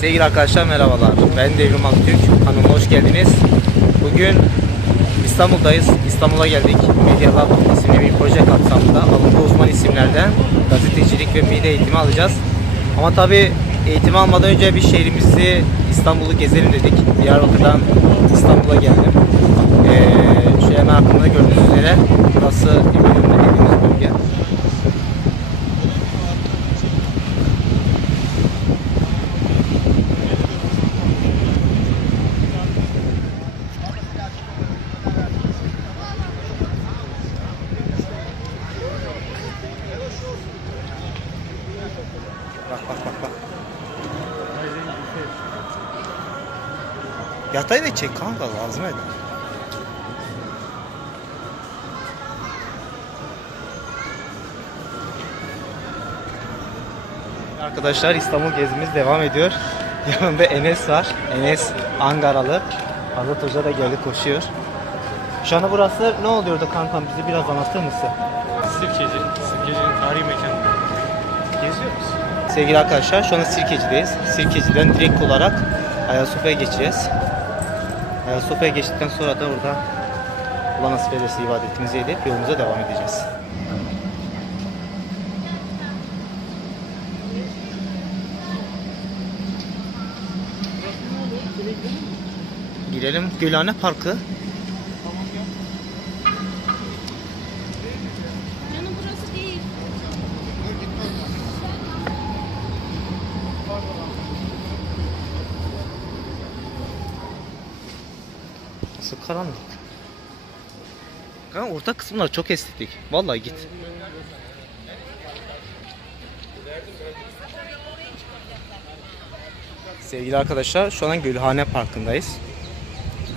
Sevgili arkadaşlar merhabalar. Ben Devrim Aktürk. Kanalıma hoş geldiniz. Bugün İstanbul'dayız. İstanbul'a geldik. Media Lab isimli bir proje kapsamında alımda uzman isimlerden gazetecilik ve medya eğitimi alacağız. Ama tabi eğitimi almadan önce bir şehrimizi İstanbul'u gezelim dedik. Diyarbakır'dan İstanbul'a geldim. Ee, şu hemen arkamda gördüğünüz üzere burası İminönü'nde dediğimiz bölge. Bak bak bak bak. Yatay da çek kanka lazım eder. Arkadaşlar İstanbul gezimiz devam ediyor. Yanımda Enes var. Enes Angaralı. Hazret Hoca da geldi koşuyor. Şu anda burası ne oluyordu kankam bize biraz anlatır mısın? Sirkeci, Sirkeci'nin tarihi mekanı. Geziyoruz. Sevgili arkadaşlar şu anda Sirkeci'deyiz. Sirkeci'den direkt olarak Ayasofya'ya geçeceğiz. Ayasofya'ya geçtikten sonra da orada Allah nasip ederse ibadetimizi edip yolumuza devam edeceğiz. Girelim Gülhane Parkı. Nasıl karanlık. Kanka orta kısımlar çok estetik. Vallahi git. Sevgili arkadaşlar şu an Gülhane Parkı'ndayız.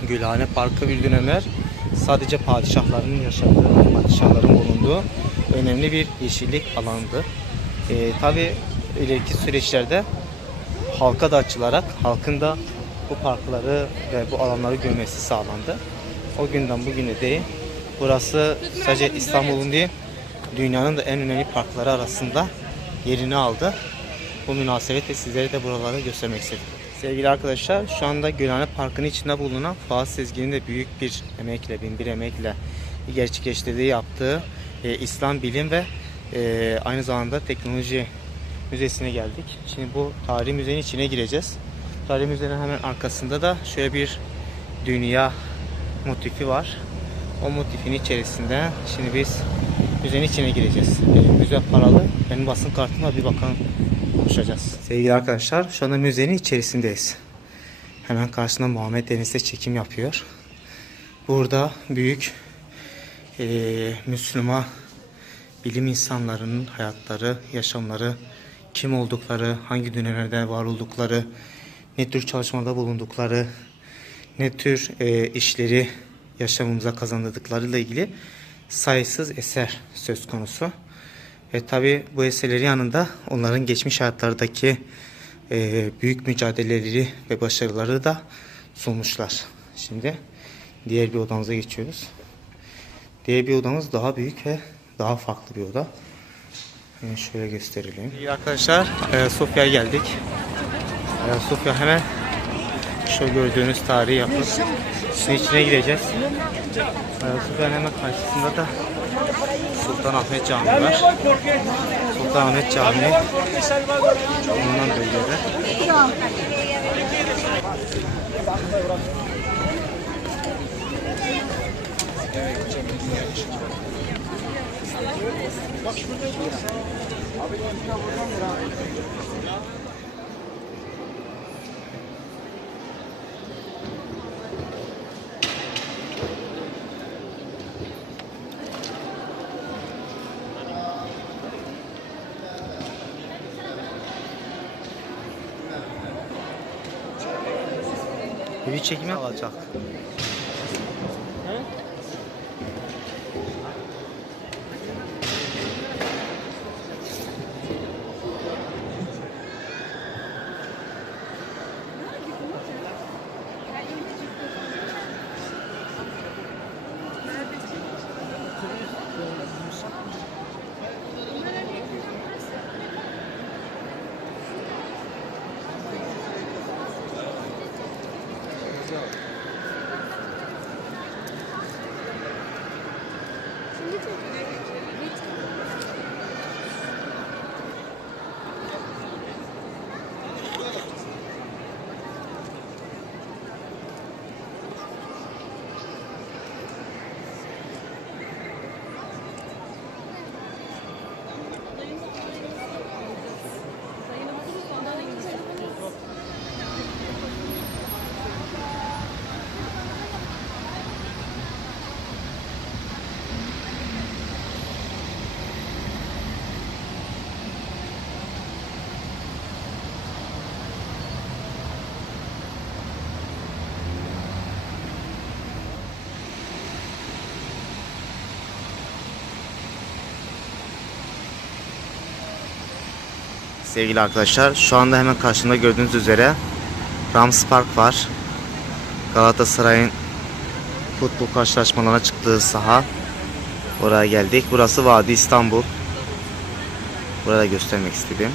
Gülhane Parkı bir dönemler sadece padişahların yaşadığı, padişahların bulunduğu önemli bir yeşillik alanıydı. Ee, Tabi ileriki süreçlerde halka da açılarak halkın da bu parkları ve bu alanları görmesi sağlandı. O günden bugüne değin burası sadece İstanbul'un değil dünyanın da en önemli parkları arasında yerini aldı. Bu münasebetle sizlere de buraları göstermek istedim. Sevgili arkadaşlar şu anda Gülhane Parkı'nın içinde bulunan Fuat Sezgin'in de büyük bir emekle, bin bir emekle gerçekleştirdiği yaptığı e, İslam bilim ve e, aynı zamanda teknoloji müzesine geldik. Şimdi bu tarihi müzenin içine gireceğiz. Tarihi müzenin hemen arkasında da şöyle bir dünya motifi var. O motifin içerisinde şimdi biz müzenin içine gireceğiz. E, müze paralı. Benim basın kartımla bir bakalım konuşacağız. Sevgili arkadaşlar şu anda müzenin içerisindeyiz. Hemen karşısında Muhammed Deniz'de çekim yapıyor. Burada büyük e, Müslüman bilim insanlarının hayatları, yaşamları, kim oldukları, hangi dönemlerde var oldukları, ne tür çalışmada bulundukları, ne tür e, işleri yaşamımıza kazandırdıklarıyla ilgili sayısız eser söz konusu. Ve tabi bu eserlerin yanında onların geçmiş hayatlardaki e, büyük mücadeleleri ve başarıları da sunmuşlar. Şimdi diğer bir odamıza geçiyoruz. Diğer bir odamız daha büyük ve daha farklı bir oda. Hemen şöyle gösterelim. İyi arkadaşlar, e, Sofya'ya geldik. E, Sofya hemen şu gördüğünüz tarihi yapıp şimdi içine gireceğiz. E, Sofya'nın hemen karşısında da Sultanahmet Camii var. Sultanahmet Camii bulunan bölgede. Bir çekimi alacak. Sevgili arkadaşlar şu anda hemen karşımda gördüğünüz üzere Rams Park var. Galatasaray'ın futbol karşılaşmalarına çıktığı saha. Oraya geldik. Burası Vadi İstanbul. Burada göstermek istedim.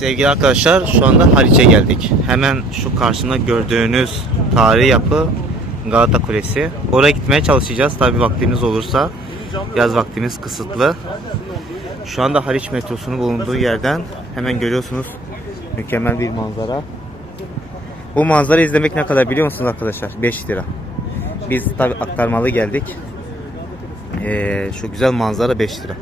Sevgili arkadaşlar şu anda Haliç'e geldik. Hemen şu karşımda gördüğünüz tarihi yapı Galata Kulesi. Oraya gitmeye çalışacağız tabi vaktimiz olursa. Yaz vaktimiz kısıtlı. Şu anda Haliç metrosunun bulunduğu yerden hemen görüyorsunuz mükemmel bir manzara. Bu manzara izlemek ne kadar biliyor musunuz arkadaşlar? 5 lira. Biz tabi aktarmalı geldik. Ee, şu güzel manzara 5 lira.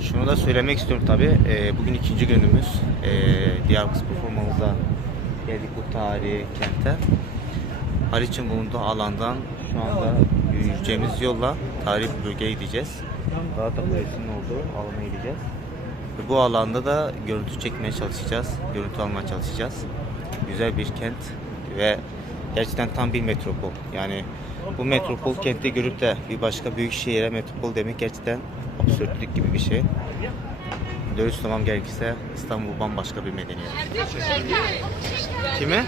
Şunu da söylemek istiyorum tabi. bugün ikinci günümüz. Ee, Diyarbakır formamıza geldik bu tarihi kente. Haliç'in bulunduğu alandan şu anda yürüyeceğimiz yolla tarihi bölgeye gideceğiz. Galata Kulesi'nin olduğu alana gideceğiz. Ve bu alanda da görüntü çekmeye çalışacağız. Görüntü almaya çalışacağız. Güzel bir kent ve gerçekten tam bir metropol. Yani bu metropol kenti görüp de bir başka büyük şehire metropol demek gerçekten absürtlük gibi bir şey. Dürüst olmam gerekirse İstanbul bambaşka bir medeniyet. Kimi?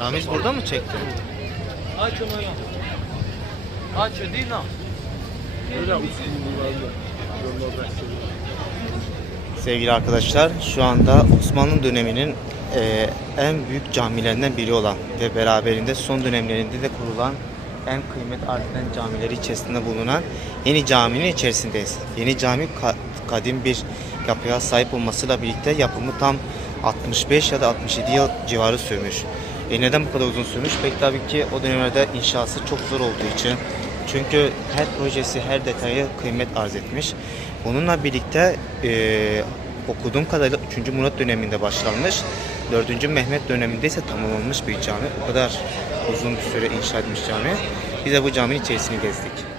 Ramiz burada mı çekti? Sevgili arkadaşlar şu anda Osmanlı döneminin e, en büyük camilerinden biri olan ve beraberinde son dönemlerinde de kurulan en kıymet eden camileri içerisinde bulunan Yeni Cami'nin içerisindeyiz. Yeni Cami ka- kadim bir yapıya sahip olmasıyla birlikte yapımı tam 65 ya da 67 yıl civarı sürmüş. E neden bu kadar uzun sürmüş? Pek tabii ki o dönemlerde inşası çok zor olduğu için. Çünkü her projesi, her detayı kıymet arz etmiş. Bununla birlikte e, okuduğum kadarıyla 3. Murat döneminde başlanmış. 4. Mehmet döneminde ise tamamlanmış bir cami. O kadar uzun bir süre inşa edilmiş cami. Biz de bu caminin içerisini gezdik.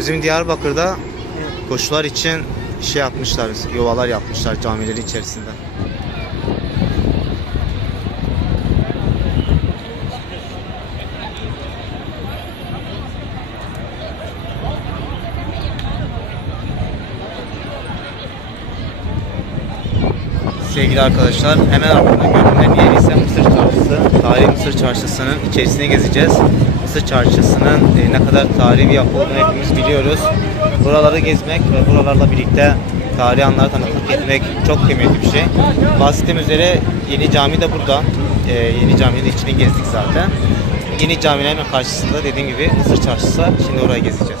Bizim Diyarbakır'da koşular için şey yapmışlar, yuvalar yapmışlar camilerin içerisinde. Sevgili arkadaşlar hemen arkamda görünen yer ise Mısır Çarşısı. Tarihi Mısır Çarşısı'nın içerisine gezeceğiz. Mısır Çarşısı'nın e, ne kadar tarihi bir yapı olduğunu hepimiz biliyoruz. Buraları gezmek ve buralarla birlikte tarihi anları tanıklık etmek çok kıymetli bir şey. Bahsettiğim üzere yeni cami de burada. E, yeni caminin içini gezdik zaten. Yeni caminin hemen karşısında dediğim gibi Mısır Çarşısı. Şimdi oraya gezeceğiz.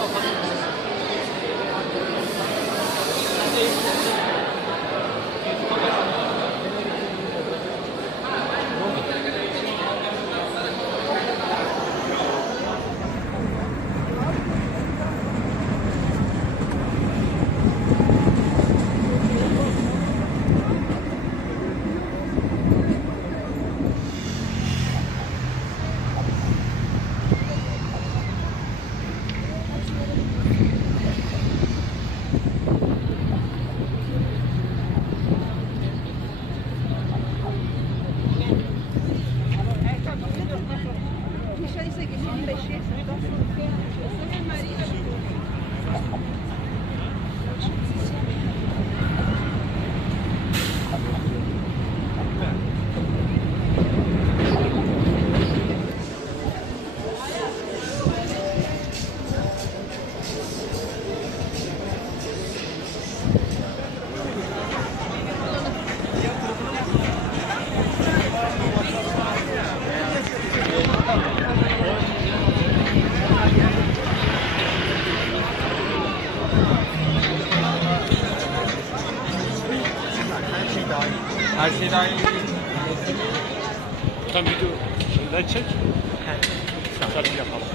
Her şey dahil. Önden çek. Tabii yapalım.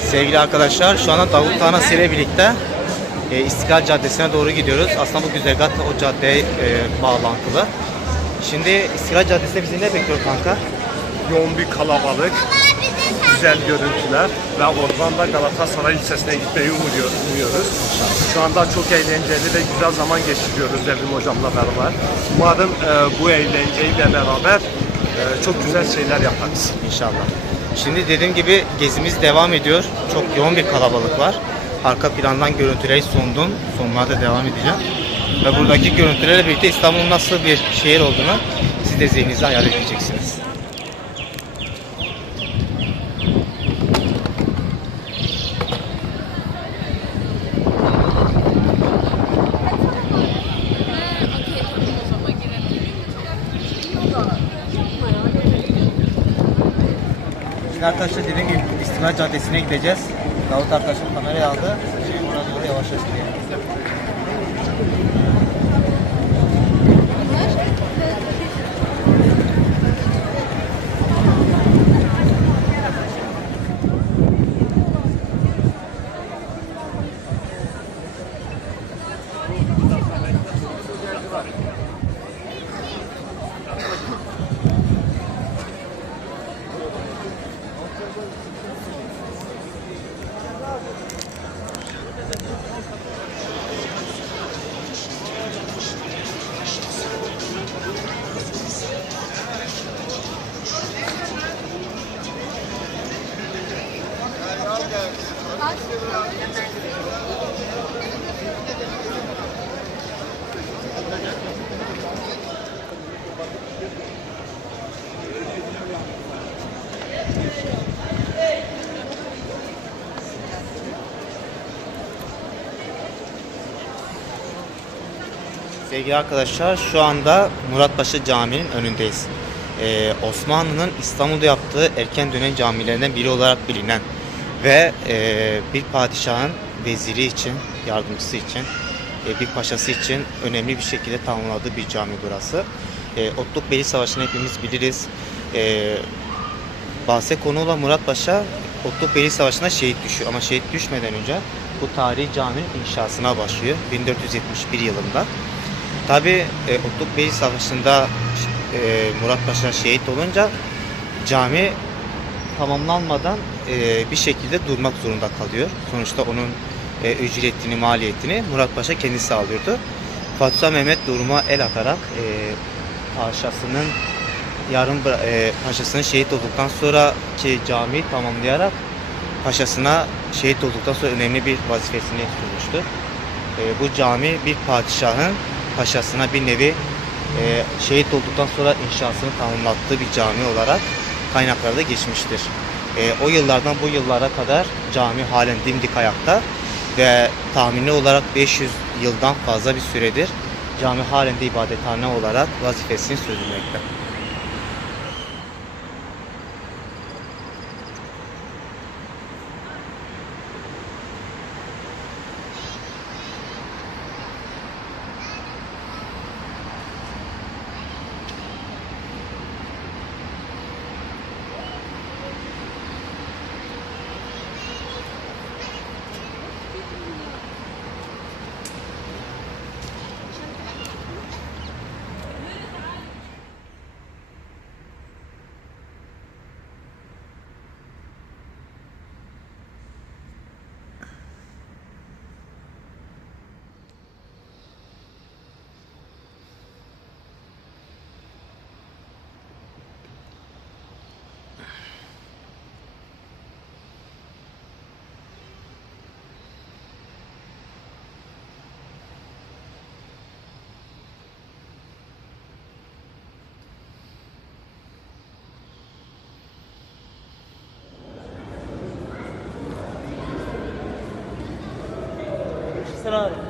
Sevgili arkadaşlar şu anda Davut Tanası ile birlikte e, İstiklal Caddesi'ne doğru gidiyoruz. Aslında bu güzergah da o caddeye e, bağlantılı. Şimdi İstiklal Caddesi'nde bizi ne bekliyor kanka? yoğun bir kalabalık, güzel görüntüler ve oradan da Galatasaray Lisesi'ne gitmeyi umuyor- umuyoruz. Şu anda çok eğlenceli ve güzel zaman geçiriyoruz Devrim Hocam'la beraber. Umarım e, bu eğlenceyle beraber e, çok güzel şeyler yaparız. İnşallah. Şimdi dediğim gibi gezimiz devam ediyor. Çok yoğun bir kalabalık var. Arka plandan görüntüleri sundum. Da devam edeceğim. Ve buradaki görüntülerle birlikte İstanbul'un nasıl bir şehir olduğunu siz de zihninizde hayal edeceksiniz. Arkadaşlar dediğim gibi İstiklal Caddesi'ne gideceğiz. Davut arkadaşım kamerayı aldı. Şimdi buradan yavaş yavaş. Sevgili arkadaşlar şu anda Muratpaşa Camii'nin önündeyiz. Ee, Osmanlı'nın İstanbul'da yaptığı erken dönem camilerinden biri olarak bilinen ve e, bir padişahın veziri için, yardımcısı için, e, bir paşası için önemli bir şekilde tamamladığı bir cami burası. E, Otluk Beyli Savaşı'nı hepimiz biliriz. E, bahse konu olan Murat Paşa Otluk Beyli Savaşı'na şehit düşüyor ama şehit düşmeden önce bu tarihi caminin inşasına başlıyor 1471 yılında. Tabi e, Otluk Beyli Savaşı'nda e, Murat Paşa şehit olunca cami tamamlanmadan e, bir şekilde durmak zorunda kalıyor. Sonuçta onun e, ücretini, maliyetini Murat Paşa kendisi alıyordu. Fatih Mehmet duruma el atarak e, paşasının yarın e, paşasının şehit olduktan sonra ki camiyi tamamlayarak paşasına şehit olduktan sonra önemli bir vazifesini sunmuştu. E, bu cami bir padişahın paşasına bir nevi e, şehit olduktan sonra inşasını tamamlattığı bir cami olarak kaynaklarda geçmiştir. E, o yıllardan bu yıllara kadar cami halen dimdik ayakta ve tahmini olarak 500 yıldan fazla bir süredir cami halen de ibadethane olarak vazifesini sürdürmekte. Sıra Güzel